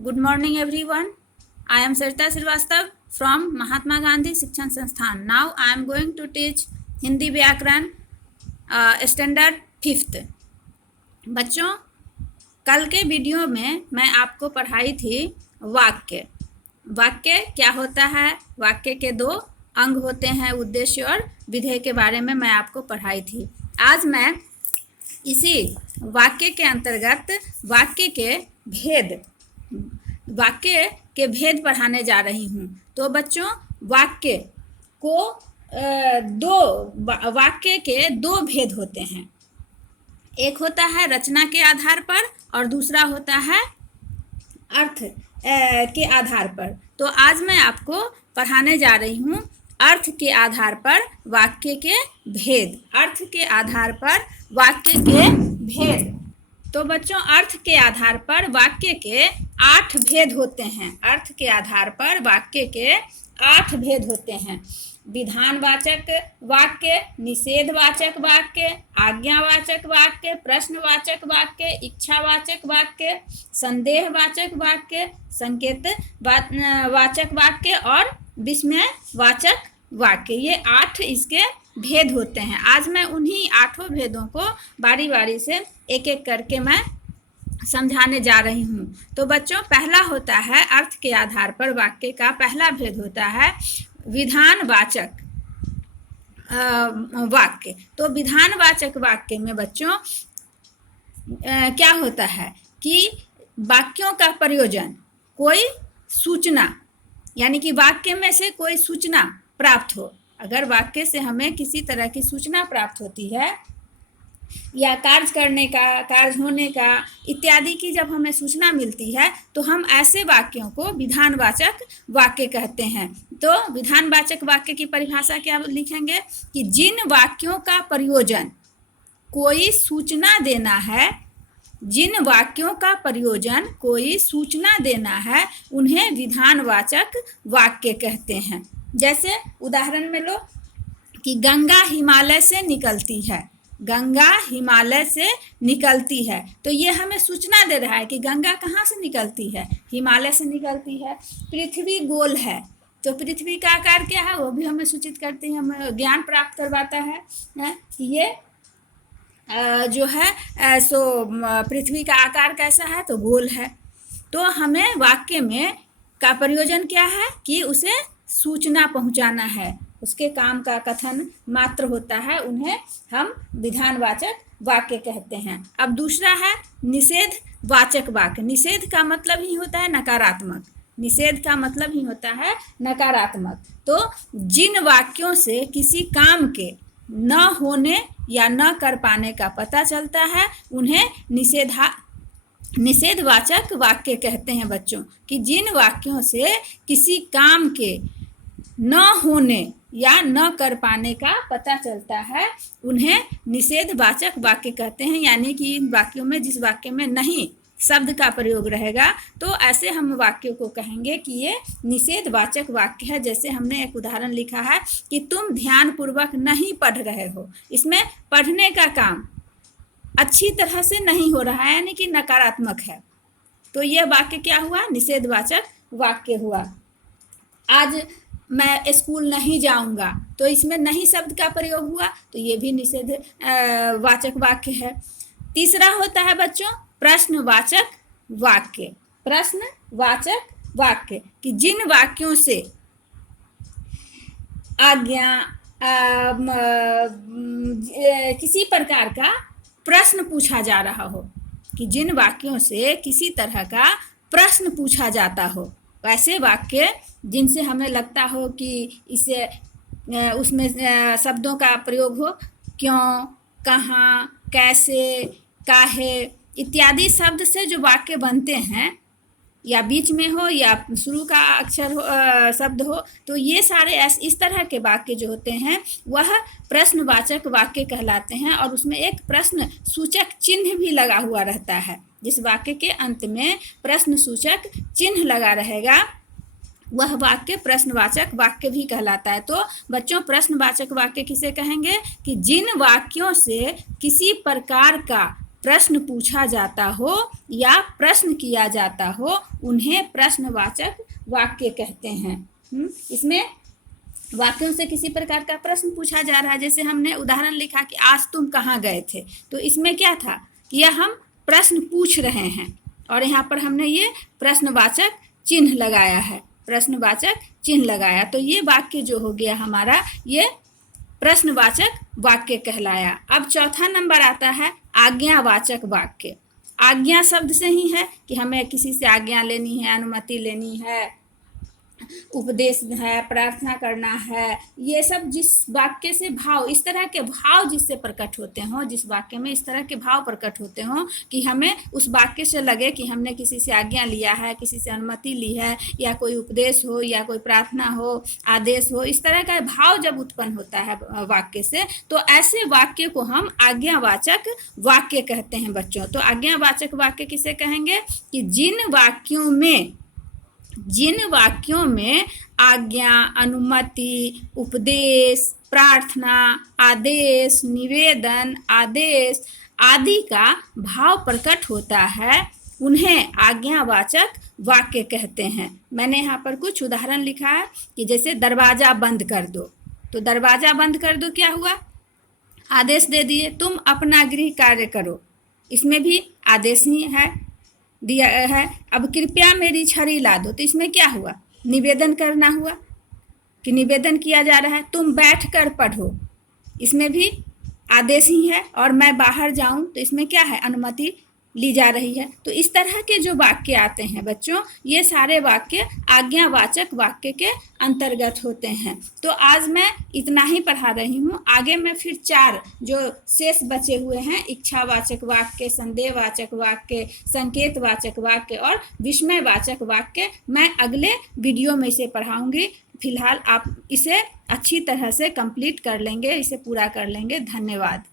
Good morning, everyone. I am Sarita Srivastava from Mahatma Gandhi Shikshan Sansthan. Now I am going to teach Hindi व्याकरण standard 5th। बच्चों, कल के video में मैं आपको पढ़ाई थी वाक्य। वाक्य क्या होता है, वाक्य के दो अंग होते हैं, उद्देश्य और विधेय के बारे में मैं आपको पढ़ाई थी। आज मैं इसी वाक्य के अंतर्गत वाक्य के भेद पढ़ाने जा रही हूँ। तो बच्चों, वाक्य के दो भेद होते हैं। एक होता है रचना के आधार पर और दूसरा होता है अर्थ के आधार पर। तो आज मैं आपको पढ़ाने जा रही हूँ अर्थ के आधार पर वाक्य के भेद। अर्थ के आधार पर वाक्य के भेद। तो बच्चों, अर्थ के आधार पर वाक्य के 8 भेद होते हैं। अर्थ के आधार पर वाक्य के 8 भेद होते हैं। विधानवाचक वाक्य, निषेधवाचक वाक्य, आज्ञावाचक वाक्य, प्रश्नवाचक वाक्य, इच्छावाचक वाक्य, संदेहवाचक वाक्य, संकेत वाचक वाक्य और विस्मयवाचक वाक्य। ये 8 इसके भेद होते हैं। आज मैं उन्हीं 8 भेदों को बारी बारी से एक एक करके मैं समझाने जा रही हूँ। तो बच्चों, पहला होता है अर्थ के आधार पर वाक्य का पहला भेद होता है विधानवाचक वाक्य। तो विधानवाचक वाक्य में बच्चों क्या होता है कि वाक्यों का प्रयोजन कोई सूचना, यानी कि वाक्य में से कोई सूचना प्राप्त हो। अगर वाक्य से हमें किसी तरह की सूचना प्राप्त होती है या कार्य करने का, कार्य होने का इत्यादि की जब हमें सूचना मिलती है तो हम ऐसे वाक्यों को विधानवाचक वाक्य कहते हैं। तो विधानवाचक वाक्य की परिभाषा क्या लिखेंगे कि जिन वाक्यों का प्रयोजन कोई सूचना देना है, जिन वाक्यों का प्रयोजन कोई सूचना देना है, उन्हें विधानवाचक वाक्य कहते हैं। जैसे उदाहरण में लो कि गंगा हिमालय से निकलती है। गंगा हिमालय से निकलती है, तो ये हमें सूचना दे रहा है कि गंगा कहाँ से निकलती है, हिमालय से निकलती है। पृथ्वी गोल है, तो पृथ्वी का आकार क्या है वो भी हमें सूचित करती है, हमें ज्ञान प्राप्त करवाता है कि ये जो है सो पृथ्वी का आकार कैसा है, तो गोल है। तो हमें वाक्य में का प्रयोजन क्या है कि उसे सूचना पहुंचाना है, उसके काम का कथन मात्र होता है, उन्हें हम विधानवाचक वाक्य कहते हैं। अब दूसरा है निषेधवाचक वाक्य। निषेध का मतलब ही होता है नकारात्मक। निषेध का मतलब ही होता है नकारात्मक। तो जिन वाक्यों से किसी काम के न होने या न कर पाने का पता चलता है, उन्हें निषेधवाचक वाक्य कहते हैं बच्चों। कि जिन वाक्यों से किसी काम के न होने या न कर पाने का पता चलता है, उन्हें निषेधवाचक वाक्य कहते हैं। यानी कि इन वाक्यों में, जिस वाक्य में नहीं शब्द का प्रयोग रहेगा, तो ऐसे हम वाक्यों को कहेंगे कि ये निषेधवाचक वाक्य है। जैसे हमने एक उदाहरण लिखा है कि तुम ध्यानपूर्वक नहीं पढ़ रहे हो। इसमें पढ़ने का काम अच्छी तरह से नहीं हो रहा है, यानी कि नकारात्मक है। तो यह वाक्य क्या हुआ, निषेधवाचक वाक्य हुआ। आज मैं स्कूल नहीं जाऊंगा, तो इसमें नहीं शब्द का प्रयोग हुआ, तो ये भी निषेध वाचक वाक्य है। तीसरा होता है बच्चों प्रश्नवाचक वाक्य। प्रश्नवाचक वाक्य कि जिन वाक्यों से आज्ञा किसी प्रकार का प्रश्न पूछा जा रहा हो, कि जिन वाक्यों से किसी तरह का प्रश्न पूछा जाता हो, वैसे वाक्य जिनसे हमें लगता हो कि इसे उसमें शब्दों का प्रयोग हो, क्यों, कहाँ, कैसे, काहे इत्यादि शब्द से जो वाक्य बनते हैं, या बीच में हो या शुरू का अक्षर हो, शब्द हो, तो ये सारे इस तरह के वाक्य जो होते हैं वह प्रश्नवाचक वाक्य कहलाते हैं। और उसमें एक प्रश्न सूचक चिन्ह भी लगा हुआ रहता है। जिस वाक्य के अंत में प्रश्न सूचक चिन्ह लगा रहेगा, वह वाक्य प्रश्नवाचक वाक्य भी कहलाता है। तो बच्चों, प्रश्नवाचक वाक्य किसे कहेंगे कि जिन वाक्यों से किसी प्रकार का प्रश्न पूछा जाता हो या प्रश्न किया जाता हो उन्हें प्रश्नवाचक वाक्य कहते हैं। इसमें वाक्यों से किसी प्रकार का प्रश्न पूछा जा रहा है। जैसे हमने उदाहरण लिखा कि आज तुम कहाँ गए थे, तो इसमें क्या था कि यह हम प्रश्न पूछ रहे हैं और यहाँ पर हमने ये प्रश्नवाचक चिन्ह लगाया है, प्रश्नवाचक चिन्ह लगाया, तो ये वाक्य जो हो गया हमारा ये प्रश्नवाचक वाक्य कहलाया। अब चौथा नंबर आता है आज्ञावाचक वाक्य। आज्ञा शब्द से ही है कि हमें किसी से आज्ञा लेनी है, अनुमति लेनी है, उपदेश है, प्रार्थना करना है, ये सब जिस वाक्य से भाव, इस तरह के भाव जिससे प्रकट होते हों, जिस वाक्य में इस तरह के भाव प्रकट होते हों कि हमें उस वाक्य से लगे कि हमने किसी से आज्ञा लिया है, किसी से अनुमति ली है, या कोई उपदेश हो या कोई प्रार्थना हो, आदेश हो, इस तरह का भाव जब उत्पन्न होता है वाक्य से, तो ऐसे वाक्य को हम आज्ञावाचक वाक्य कहते हैं बच्चों। तो आज्ञावाचक वाक्य किसे कहेंगे कि जिन वाक्यों में आज्ञा, अनुमति, उपदेश, प्रार्थना, आदेश, निवेदन, आदेश आदि का भाव प्रकट होता है उन्हें आज्ञावाचक वाक्य कहते हैं। मैंने यहाँ पर कुछ उदाहरण लिखा है कि जैसे दरवाज़ा बंद कर दो, तो दरवाज़ा बंद कर दो क्या हुआ, आदेश दे दिए, तुम अपना गृह कार्य करो, इसमें भी आदेश ही है दिया है। अब कृपया मेरी छड़ी ला दो, तो इसमें क्या हुआ, निवेदन करना हुआ कि निवेदन किया जा रहा है। तुम बैठकर पढ़ो, इसमें भी आदेश ही है। और मैं बाहर जाऊं, तो इसमें क्या है, अनुमति ली जा रही है। तो इस तरह के जो वाक्य आते हैं बच्चों, ये सारे वाक्य आज्ञावाचक वाक्य के अंतर्गत होते हैं। तो आज मैं इतना ही पढ़ा रही हूँ, आगे मैं फिर 4 जो शेष बचे हुए हैं, इच्छावाचक वाक्य, संदेहवाचक वाक्य, संकेतवाचक वाक्य और विस्मयवाचक वाक्य, मैं अगले वीडियो में इसे पढ़ाऊँगी। फिलहाल आप इसे अच्छी तरह से कंप्लीट कर लेंगे, इसे पूरा कर लेंगे। धन्यवाद।